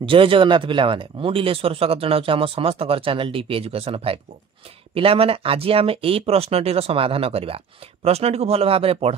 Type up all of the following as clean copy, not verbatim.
जय जगन्नाथ पिला माने मु डिलेश्वर स्वागत जनाऊँ आम समस्त चैनल डीपी एजुकेशन 5 को पिला माने आज आम यही प्रश्नटीर समाधान करवा। प्रश्नटी को भल भाव में पढ़।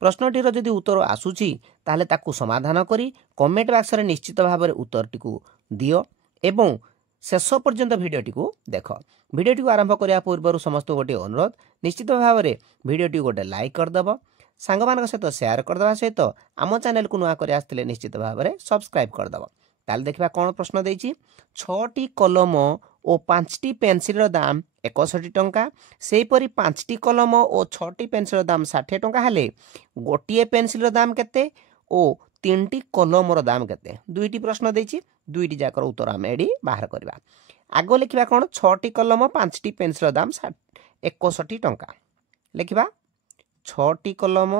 प्रश्नटीर जदि उत्तर आसूची ताले ताकू समाधान करी कमेंट बॉक्स रे निश्चित भाव में उत्तरटी को दियो एवं शेष पर्यंत भिडियोटी को देख। भिडियोटी को आरंभ करने पूर्व समस्त गोटे अनुरोध निश्चित भाव में भिडियोटी गोटे लाइक करदेव, सांग मान सहित शेयर करदेवा सहित आम चैनल को नुआ कर आसते निश्चित भाव में सब्सक्राइब करदेव। ताल देखा कौन प्रश्न देछि 6टी कलम और 5टी पेंसिल दाम 61 टंका। सेहीपरि 5टी कलम और 6टी पेंसिल दाम 60 टंका हेले गोटे पेंसिल दाम केते और 3टी कलम दाम केते। दुईटी प्रश्न देछि, दुईटी जाकर उत्तर आम एडी बाहर करबा। आगो लिखिबा कौन 6टी कलम 5टी पेंसिल दाम 61 टंका। लिखिबा 6टी कलम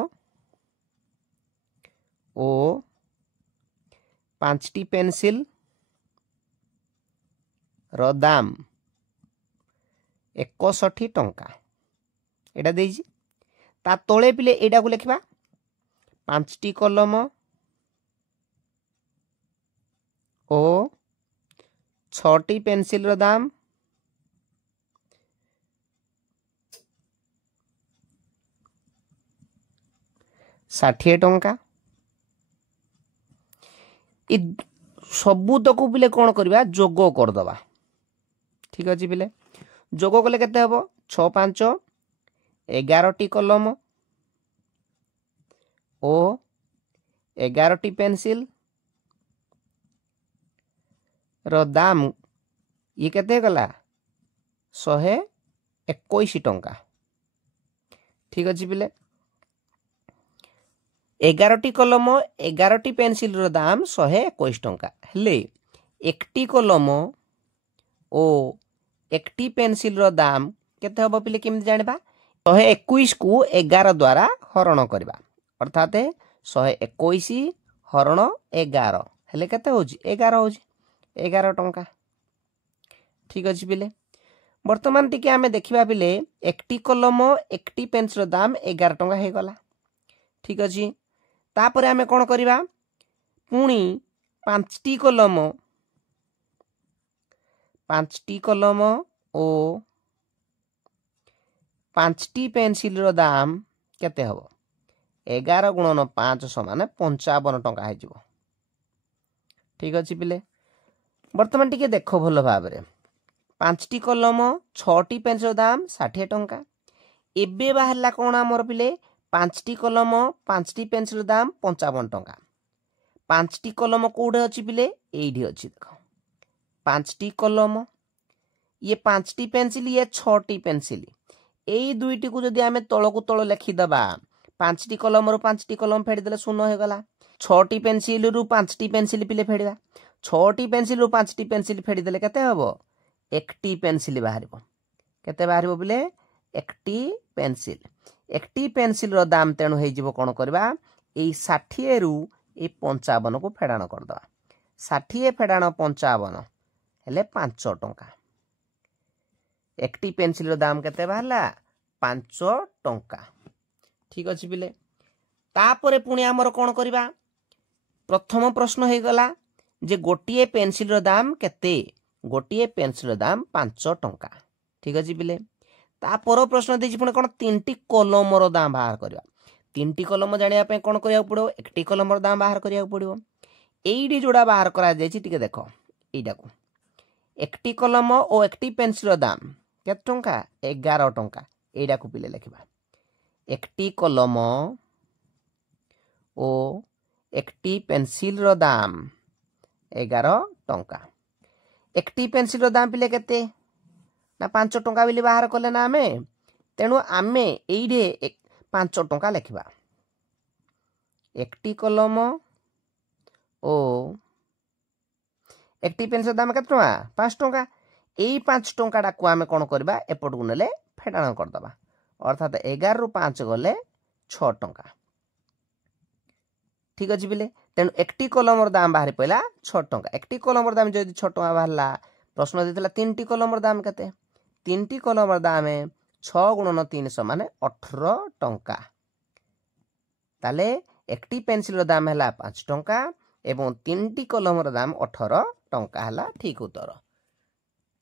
और 5टी पेंसिल रो दाम 61 टंका। एटा देइछि ता तोले पिले एटा को लिखिबा 5टी कलम और 6टी पेंसिल रो दाम 60 टंका। सबू तक पिले कौन करवा जोग करदबा। ठीक अच्छे पिले जोग कले केते हबो 6 5 11टी कलम और 11टी पेंसिल रो दाम ये केते गला 121 टंका। ठीक अच्छे पिले 11टी कलम 11टी पेंसिल रो दाम 121 टंका हेले एकटी कलम और एकटी पेंसिल रो दाम केते हबो पिले केमि जानिबा 121 को 11 द्वारा हरण करबा अर्थात 121 हरण 11 हेले केते होजी 11 होजी 11 टंका। ठीक अछि पिले वर्तमान टिके आमे देखिबा पिले एकटी कलम एकटी पेंसिल रो दाम 11 टंका हे गला। ठीक अछि तापर आमे कोन करिबा पुणी 5टी कलम और 5टी पेंसिल रो दाम केते हबो 11 गुणन 5 समान 55 टंका हे जिवो। ठीक अछि पिले वर्तमान टिके देखो भलो भाव रे 5टी कलम 6टी पेंसिल दाम 60 टंका। एबे बाहरला कोन हमर पिले 5टी कलम 5टी पेंसिल दाम 55 टंका। 5टी कलम कोडे अछि पिले एइठी अछि देखो 5टी कलम ये 5टी पेंसिल ये 6टी पेंसिल एई दुईटी को जदि आमे तळ को तळ लिखि दबा 5टी कलम रो 5टी कलम फेडी देले शून्य हे गला। 6टी पेंसिल रू 5टी पेंसिल पिले फेडीबा 6टी पेंसिल रू 5टी पेंसिल फेडी देले केते हबो एकटी पेंसिल बाहरिबो केते बाहरिबो पिले एकटी पेंसिल। एकटी पेंसिल रो दाम तेणु हे जिवो कोन करबा एई 60 रू ए 55 को फेडाण करदबा 60 फेडाण 55 हेले 5 टंका। एकटी पेंसिल रो दाम केते बाहला 5 टंका। ठीक अछि पिले तापरे पुणी हमर कोन करबा प्रथम प्रश्न हे गला जे गोटिए पेंसिल रो दाम केते गोटिए पेंसिल रो दाम 5 टंका। ठीक अछि पिले तापर प्रश्न देछि पुणी कोन 3टी कलम रो दाम बाहर करबा 3टी कलम जानिया पे कोन करिया पड़ो एकटी कलम रो दाम बाहर करिया पड़ो। एइडी जोड़ा बाहर करा जायछि टिके देखो एइडा को एकटी कलम और एकटी पेंसिल रो दाम केते टंका 11 टंका। एइडा को पिले लिखबा एकटी कलम और एकटी पेंसिल रो दाम 11 टंका। एकटी पेंसिल रो दाम पिले केते ना 5 टंका बिली बाहर कले ना आमे तेणु आमे एइडे 5 टंका लिखबा। एकटी कलम और एकटी पेंसिल दाम केते टंका 5 टंका। एई 5 टंका डाकू आमे कोन करबा एपट को नेले फेडाण कर दबा अर्थात 11 रू 5 गले 6 टंका। ठीक अछि बिले तेणु एकटी कलम रो दाम बाहर पइला 6 टंका। एकटी कलम रो दाम जदि 6 टंका बाहरला प्रश्न देतला 3टी कलम रो दाम केते 3टी कलम रो दाम 6 गुणन 3 समान 18 टंका। ताले एकटी पेंसिल रो दाम हैला 5 टंका एवं 3टी कलमर दाम 18 टंका है ठीक उत्तर।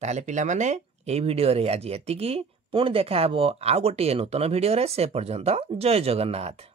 ताहले पिला माने एई वीडियो रे आज एतिकी पुणी देखा हबो आउ गोटे नूतन वीडियो रे से पर्यंत जय जगन्नाथ।